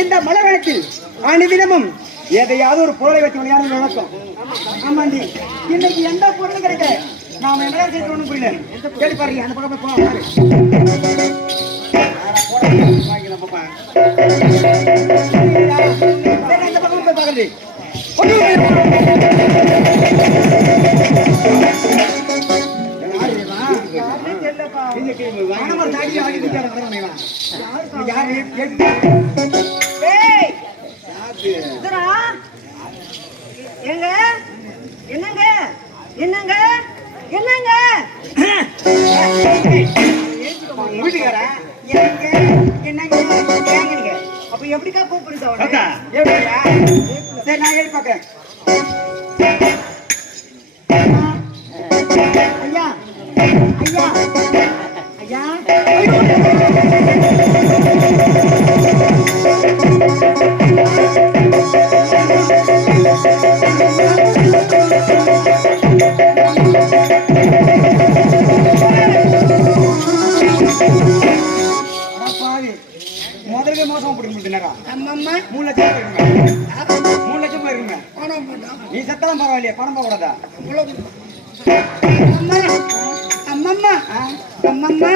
இந்த மழை வெள்ளத்தில் அனுதினமும் எதையாவது ஒரு பொருளை வச்சு விளையாடு வழக்கம். ஆமாண்டி, இன்னைக்கு எந்த பொருளும் கிடைக்க நாம என்ன செய்யணும் புரியல. சரி பாருங்க, அந்த பக்கம் போய் இந்த பக்கம் போய் பாக்குறது. என்னங்க என்னங்க என்னங்க வீட்டுக்கார என்னங்க அப்ப எப்படிக்கா கூப்பிடுங்க? சரி, நான் எழுதி பாக்கிறேன். ஐயா ஐயா ஐயா முதல்ல மோசமா பிடிக்க 3 லட்சம் போயிருங்க. நீ செத்தாலும் பரவாயில்லையா, பணம் போக கூடாதா? அம்மம்மா அம்மம்மா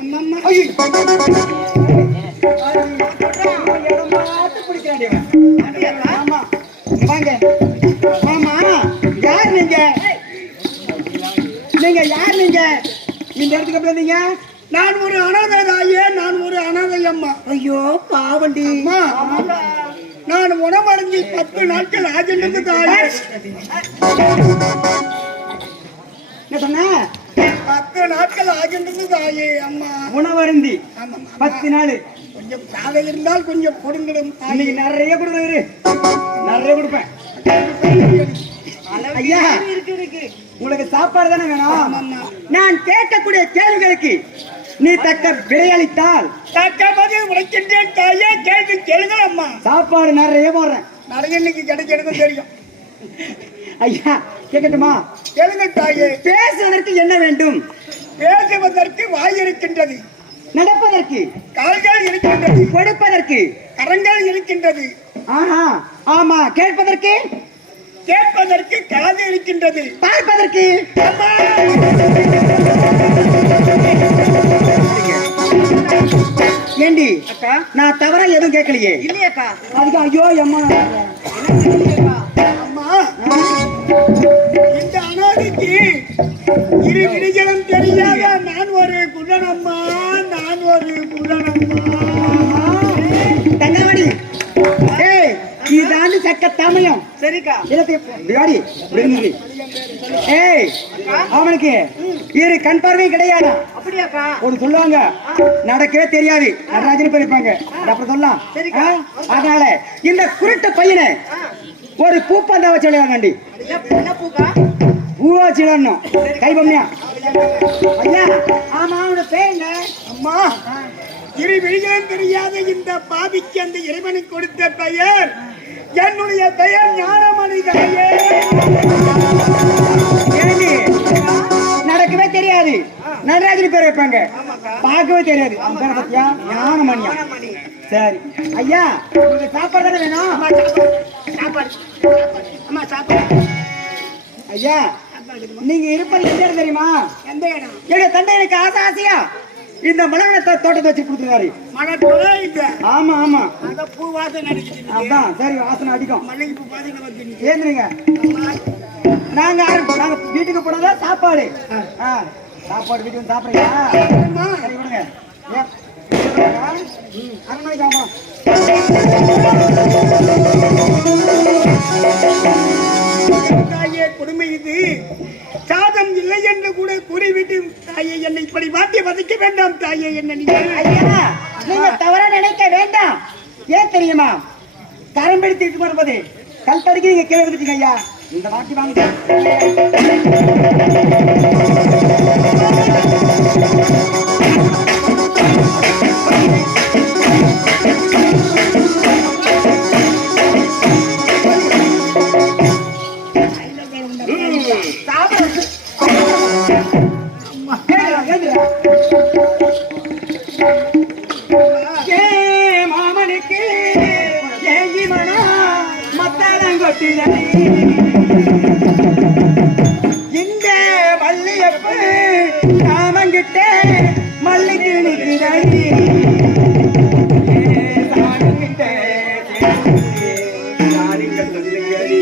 அம்மம்மா ஆமா வாங்க. ஆமா, யார் நீங்க? நீங்க யார்? நீங்க இந்த இடத்துக்கு எப்படி வந்தீங்க? நான் ஒரு அனாதை தாயே, நான் ஒரு அனாதை அம்மா. ஐயோ பாவண்டி. நான் உணவடைஞ்சி 10 நாட்கள் ஆகின்றது தாயே. என்ன சொன்ன? 10 நாட்கள் ஆகின்றது தாயே அம்மா. உணவருந்தி 10 நாள். கொஞ்சம் சாதை இருந்தால் கொஞ்சம் கொடுங்கிடும். இன்னைக்கு நிறைய கொடுங்க, நிறைய கொடுப்பேன். ஐயா, உங்களுக்கு சாப்பாடு தானே வேணும்? நான் கேட்கக்கூடிய கேள்விகளுக்கு நீ தக்க விடையளித்தால் தக்க பதில் உரைக்கின்றேன் தாயே. கேள்வி கேளுங்கள் அம்மா. சாப்பாடு நிறைய போடுறேன். நிறைய இன்னைக்கு கிடைக்கிறது தெரியும். ஐயா கேட்கட்டுமா? கேளுங்க தாயே. பேசுவதற்கு என்ன வேண்டும்? பேசுவதற்கு வாய் இருக்கின்றது, நடப்பதற்கு கால்கள் இருக்கின்றது, கொடுப்பதற்கு கரங்கள் இருக்கின்றது. ஆஹா ஆமா. கேட்பதற்கு காது இருக்கின்றது, பார்ப்பதற்கு ஏண்டி அக்கா நான் தவறா எதுவும் கேட்கலையே? இல்லையாக்கா. அதுக்கு ஐயோ அம்மா அம்மா, இந்த அனாதைக்கு இரு விடிகளும் தெரியாத நான் ஒரு குள்ளனம்மா, நான் ஒரு குள்ளனம்மா. தங்கமணி, ஏய் இதாண்டு சக்க தமயம். சரிக்கா. விவாடி. ஏய் அவனுக்கு இரு கண் பார்வையும் கிடையாது. அப்படியாக்கா? ஒரு சொல்லுவாங்க, நடக்கவே தெரியாது, நடராஜன் போயிருப்பாங்க. அப்புறம் சொல்லலாம். அதனால இந்த குருட்டு பையனை ஒரு பூப்பந்தா வச்சு விளையாடி பூவா வச்சு விளையாடணும். கைபம்யா. ஐயா ஆமா, அவனோட பேர் என்ன? அம்மா, இரு விழிகளும் தெரியாத இந்த பாவிக்கு அந்த இறைவனை கொடுத்த பெயர், என்னுடைய பெயர் ஞானமணி தாயே. நடக்கவே தெரியாது, நடராஜன் பேர் வைப்பாங்க. பார்க்கவே தெரியாது, அந்த பேரை பத்தியா? ஞானமணியா? சரி ஐயா, உங்களுக்கு சாப்பாடு தானே வேணும்? சாப்பாடு. அம்மா சாப்பாடு. ஐயா நீங்க இருப்பது எந்த இடம் தெரியுமா? எந்த இடம்? எங்க தந்தை எனக்கு ஆசையா இந்த மலர் தோட்டத்தை வச்சு கொடுத்துருக்காரு. மலர் போல இல்ல? ஆமா ஆமா. அதான் பூ வாசனை அடிக்குது. அதான் சரி, வாசனை அடிக்கும். மல்லிகை பூ வாசனை வந்து ஏந்துருங்க. நாங்க வீட்டுக்கு போனதா சாப்பாடு. சாப்பாடு வீட்டுக்கு வந்து சாப்பிடுறீங்களா? சரி விடுங்க. அரண்மனைக்கு ஆமா. கொடுமை இது. சாதம் இல்லை என்று கூட கூறிவிட்டு தாயே என்னை இப்படி மாற்றி வதைக்க வேண்டாம் தாயே என்ன ஐயா நீங்க தவறா நினைக்க வேண்டாம். ஏன் தெரியுமா, கரம் பிடித்து வரும்போது கல் தடுக்கி நீங்க கீழே விட்டுட்டீங்க ஐயா. இந்த வாட்டி வாங்க மாமனுக்கு ஏங்கி மனா மத்தாரங்கொட்டினி இந்த மல்லியப்பு காமங்கிட்ட மல்லிக்கு நிற்கிறடி சாமிக்கிட்ட சாரிங்க சொல்லுங்கடி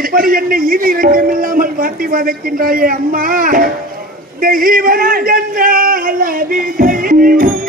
இப்படி என்னை ஈவி இறக்கமில்லாமல் வாட்டி வதைக்கின்றாயே அம்மா. தெய்வம் என்றால் அது தெய்வம்